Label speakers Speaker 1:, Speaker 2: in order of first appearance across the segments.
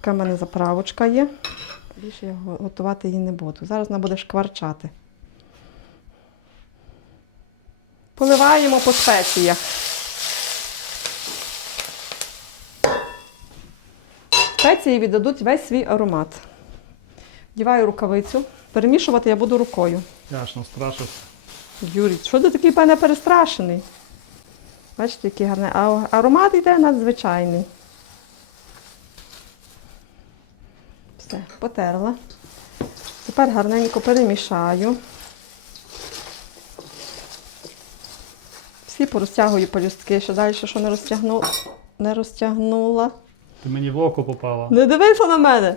Speaker 1: Така в мене заправочка є. Більше я го- готувати її не буду. Зараз вона буде шкварчати. Поливаємо по спеціях. Спеції віддадуть весь свій аромат. Вдіваю рукавицю. Перемішувати я буду рукою.
Speaker 2: Ясно, страшився.
Speaker 1: Юрій, що ти такий пане перестрашений? Бачите, який гарний. А аромат йде надзвичайний. Все, потерла. Тепер гарненько перемішаю. Всі порозтягую пелюстки, ще далі, що не, розтягну... не розтягнула.
Speaker 2: Ти мені в око попала.
Speaker 1: Не дивися на мене.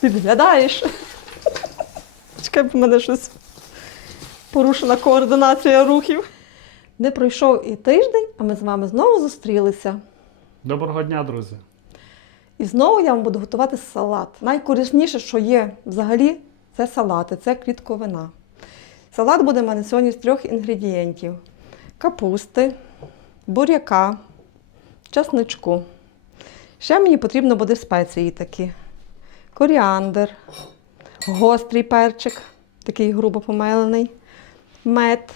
Speaker 1: Підглядаєш. Чекай, бо в мене щось порушена координація рухів. Не пройшов і тиждень, а ми з вами знову зустрілися.
Speaker 2: Доброго дня, друзі.
Speaker 1: І знову я вам буду готувати салат. Найкорисніше, що є взагалі, це салати, це квітковина. Салат буде в мене сьогодні з трьох інгредієнтів: капусти, буряка, часничку. Ще мені потрібно буде спеції такі: коріандр, гострий перчик, такий грубо помелений, мед,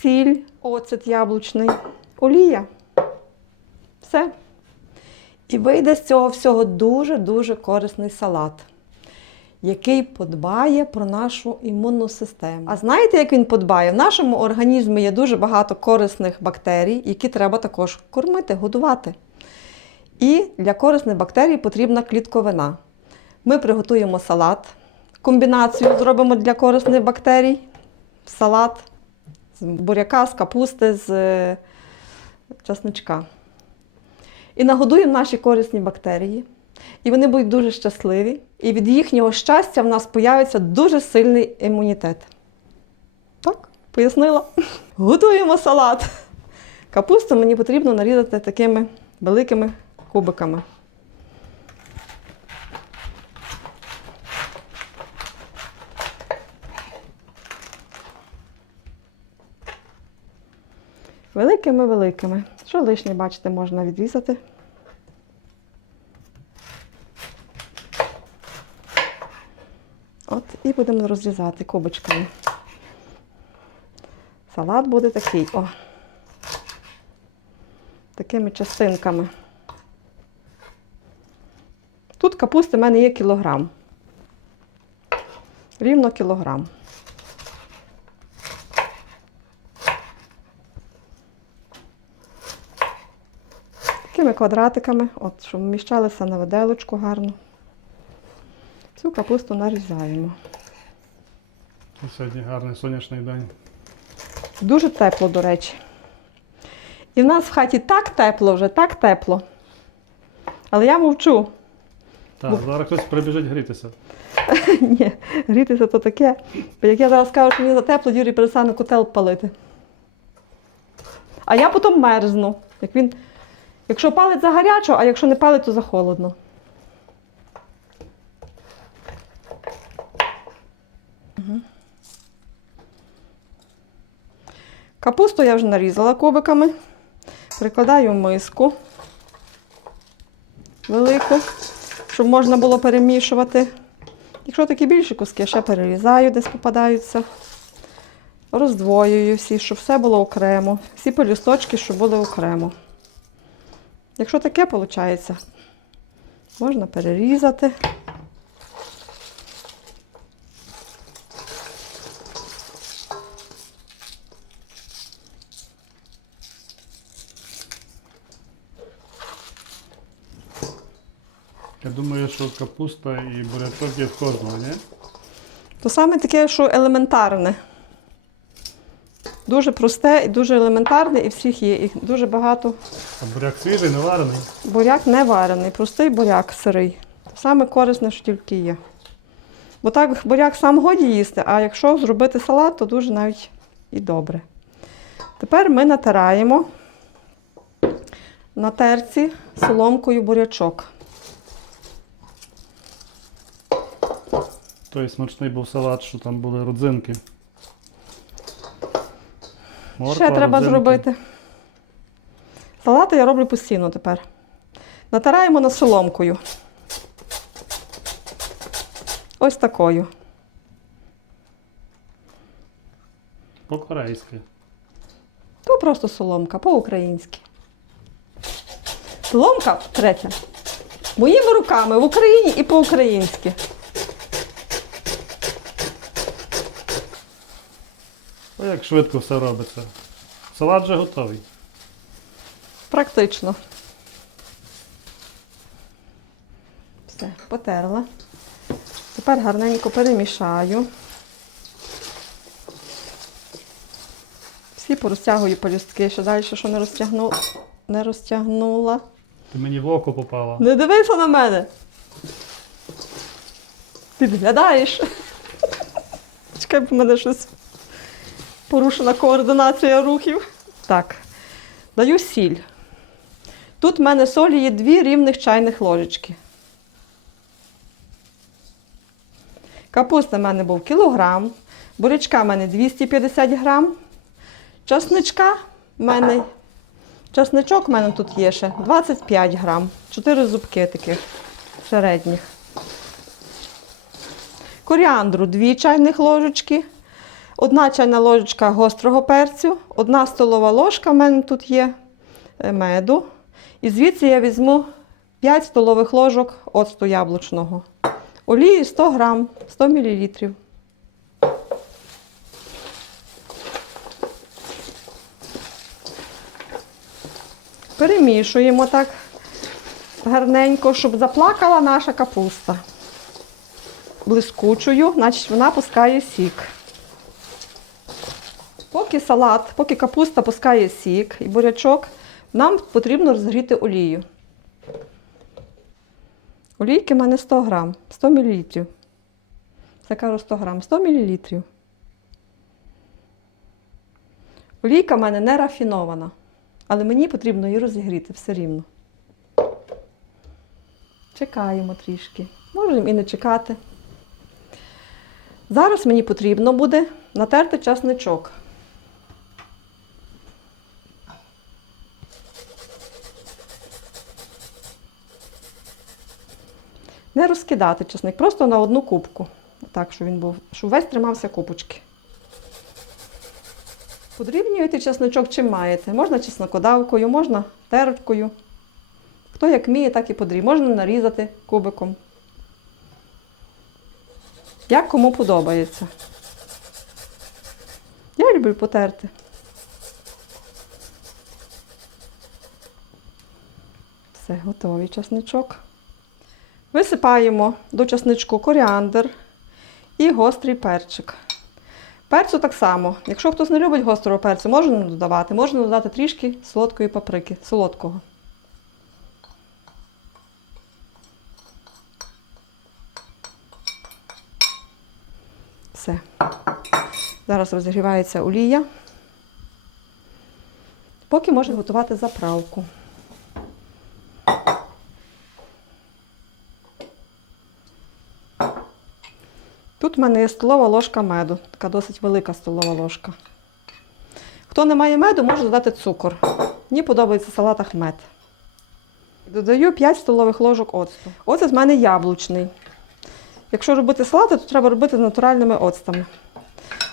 Speaker 1: сіль, оцет яблучний, олія. Все. І вийде з цього всього дуже-дуже корисний салат, який подбає про нашу імунну систему. А знаєте, як він подбає? В нашому організмі є дуже багато корисних бактерій, які треба також кормити, годувати. І для корисних бактерій потрібна клітковина. Ми приготуємо салат, комбінацію зробимо для корисних бактерій, салат з буряка, з капусти, з е, часничка. І нагодуємо наші корисні бактерії. І вони будуть дуже щасливі. І від їхнього щастя в нас появиться дуже сильний імунітет. Так, пояснила? Готуємо салат. Капусту мені потрібно нарізати такими великими кубиками. Великими-великими. Що лишнє, бачите, можна відрізати. От і будемо розрізати кубочками. Салат буде такий, о. Такими частинками. Тут капусти в мене є кілограм. Рівно кілограм. Такими квадратиками, от, щоб вміщалися на виделочку гарно. Цю капусту нарізаємо.
Speaker 2: Сьогодні гарний сонячний день.
Speaker 1: Дуже тепло, до речі. І в нас в хаті так тепло вже, так тепло. Але я мовчу.
Speaker 2: Так, зараз хтось прибіжить грітися.
Speaker 1: Ні, грітися то таке. Бо як я зараз скажу, що мені за тепло, Юрій перестане котел палити. А я потім мерзну. Як він, якщо палить за гарячо, а якщо не палить, то за холодно. Капусту я вже нарізала кубиками. Прикладаю в миску велику, щоб можна було перемішувати. Якщо такі більші куски, ще перерізаю, десь попадаються. Роздвоюю всі, щоб все було окремо. Всі пелюсточки, щоб були окремо. Якщо таке виходить, можна перерізати.
Speaker 2: Я думаю, що капуста і бурячок є в кожного, ні?
Speaker 1: То саме таке, що елементарне. Дуже просте і дуже елементарне, і всіх є. І дуже багато.
Speaker 2: А буряк свіжий, не варений.
Speaker 1: Буряк не варений, простий буряк сирий. Саме корисне, що тільки є. Бо так буряк сам годі їсти, а якщо зробити салат, то дуже навіть і добре. Тепер ми натираємо на терці соломкою бурячок.
Speaker 2: Той смачний був салат, що там були родзинки. Морква,
Speaker 1: Ще треба
Speaker 2: родзинки.
Speaker 1: зробити. Салати я роблю постійно тепер. Натираємо на соломкою. Ось такою.
Speaker 2: По-корейськи.
Speaker 1: То просто соломка, по-українськи. Соломка третя. Моїми руками в Україні і по-українськи.
Speaker 2: О, як швидко все робиться. Салат вже готовий.
Speaker 1: Практично. Все, потерла. Тепер гарненько перемішаю. Всі порозтягую пелюстки, що далі, що не розтягну... не розтягнула.
Speaker 2: Ти мені в око попала.
Speaker 1: Не дивися на мене. Підглядаєш. Чекай, бо мене щось порушена координація рухів. Так, даю сіль. Тут в мене солі є дві рівних чайних ложечки. Капуста в мене був кілограм, бурячка в мене 250 грам, часничка в мене Часничок в мене тут є ще 25 грам, 4 зубки таких середніх. Коріандру 2 чайних ложечки, одна чайна ложечка гострого перцю, одна столова ложка в мене тут є е, меду. І звідси я візьму 5 столових ложок оцту яблучного. Олії 100 грам, 100 мл. Перемішуємо так гарненько, щоб заплакала наша капуста. Блискучою, значить вона пускає сік. Поки салат, поки капуста пускає сік і бурячок, нам потрібно розгріти олію. Олійки в мене 100 грам, 100 мл. Це кажу 100 грам, 100 мл. Олійка в мене не рафінована. Але мені потрібно її розігріти все рівно. Чекаємо трішки. Можемо і не чекати. Зараз мені потрібно буде натерти часничок. Не розкидати часник, просто на одну кубку. Так, щоб він був, щоб весь тримався купочки. Подрібнюєте чесночок чим маєте. Можна чеснокодавкою, можна теркою. Хто як вміє, так і подріб. Можна нарізати кубиком. Як кому подобається. Я люблю потерти. Все, готовий чесничок. Висипаємо до чесничку коріандр і гострий перчик. Перцю так само. Якщо хтось не любить гострого перцю, можна додавати. Можна додати трішки солодкої паприки, солодкого. Все. Зараз розігрівається олія. Поки можна готувати заправку. Тут в мене є столова ложка меду, така досить велика столова ложка. Хто не має меду, може додати цукор. Мені подобається в салатах мед. Додаю 5 столових ложок оцту. Оцет в мене яблучний. Якщо робити салати, то треба робити з натуральними оцтами.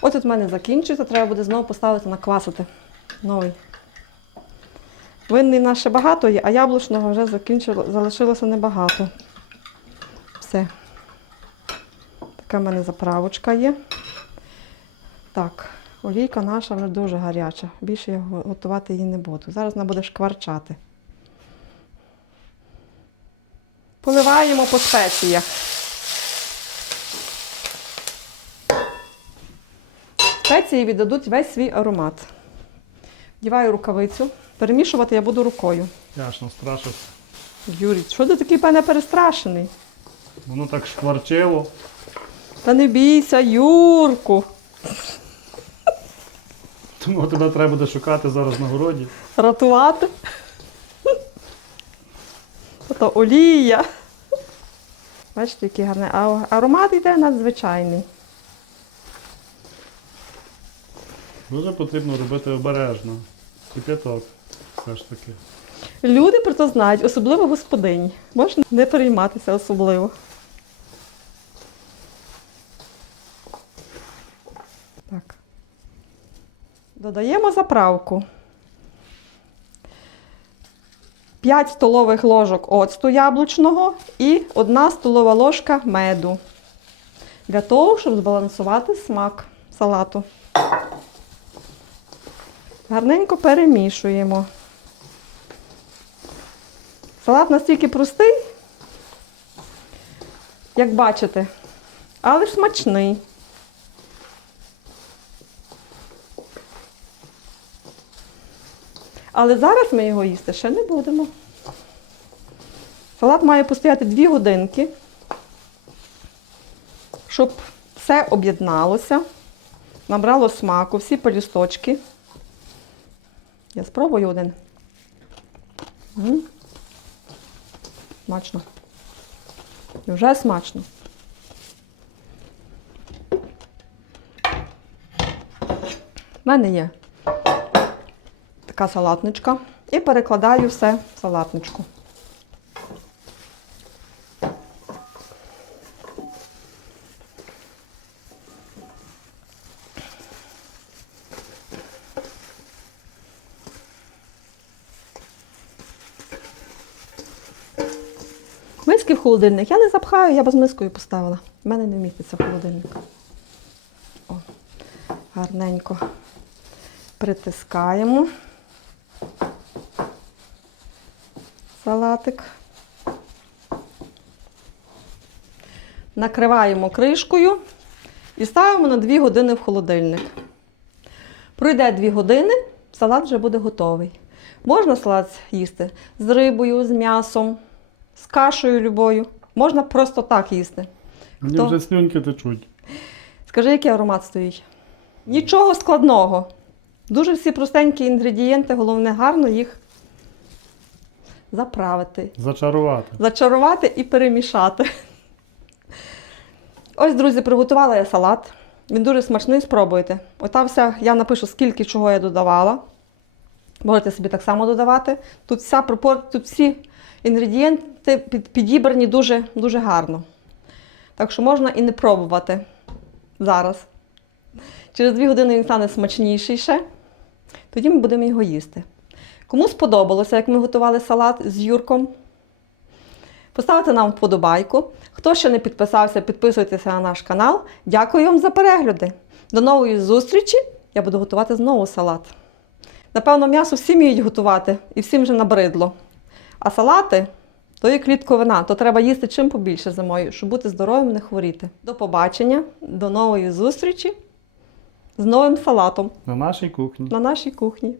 Speaker 1: Оцет в мене закінчується, треба буде знову поставити наквасити новий. Винний в ще багато є, а яблучного вже закінчило, залишилося небагато. Все. Така в мене заправочка є. Так, олійка наша вже дуже гаряча. Більше я готувати її не буду. Зараз вона буде шкварчати. Поливаємо по спеціях. Спеції віддадуть весь свій аромат. Вдіваю рукавицю. Перемішувати я буду рукою.
Speaker 2: Ясно, страшився.
Speaker 1: Юрій, що ти такий пане перестрашений?
Speaker 2: Воно так шкварчило.
Speaker 1: Та не бійся, Юрку.
Speaker 2: Тому тебе треба буде шукати зараз на городі.
Speaker 1: Ратувати. Ото олія. Бачите, який гарний. А аромат йде надзвичайний.
Speaker 2: Дуже потрібно робити обережно. Кип'яток. Все ж таки.
Speaker 1: Люди про це знають, особливо господині. Можна не перейматися особливо. Додаємо заправку. 5 столових ложок оцту яблучного і 1 столова ложка меду. Для того, щоб збалансувати смак салату. Гарненько перемішуємо. Салат настільки простий, як бачите, але смачний. Але зараз ми його їсти ще не будемо. Салат має постояти 2 годинки, щоб все об'єдналося, набрало смаку, всі пелюсточки. Я спробую один. М. Смачно. І Вже смачно. У мене є така салатничка. І перекладаю все в салатничку. Миски в холодильник. Я не запхаю, я б з мискою поставила. У мене не вміститься в холодильник. О, гарненько притискаємо. Салатик. Накриваємо кришкою і ставимо на 2 години в холодильник. Пройде 2 години, салат вже буде готовий. Можна салат їсти з рибою, з м'ясом, з кашею любою. Можна просто так їсти.
Speaker 2: Мені
Speaker 1: Хто?
Speaker 2: вже слюнки течуть.
Speaker 1: Скажи, який аромат стоїть? Нічого складного. Дуже всі простенькі інгредієнти, головне гарно їх заправити,
Speaker 2: Зачарувати.
Speaker 1: зачарувати і перемішати. Ось, друзі, приготувала я салат. Він дуже смачний, спробуйте. Ота вся, я напишу, скільки чого я додавала. Можете собі так само додавати. Тут вся пропор... тут всі інгредієнти підібрані дуже, дуже гарно. Так що можна і не пробувати зараз. Через дві години він стане смачніший ще. Тоді ми будемо його їсти. Кому сподобалося, як ми готували салат з Юрком, поставте нам вподобайку. Хто ще не підписався, підписуйтеся на наш канал. Дякую вам за перегляди. До нової зустрічі! Я буду готувати знову салат. Напевно, м'ясо всі вміють готувати і всім вже набридло. А салати то є клітковина, то треба їсти чим побільше зимою, щоб бути здоровим, не хворіти. До побачення, до нової зустрічі з новим салатом
Speaker 2: На нашій кухні.
Speaker 1: на нашій кухні.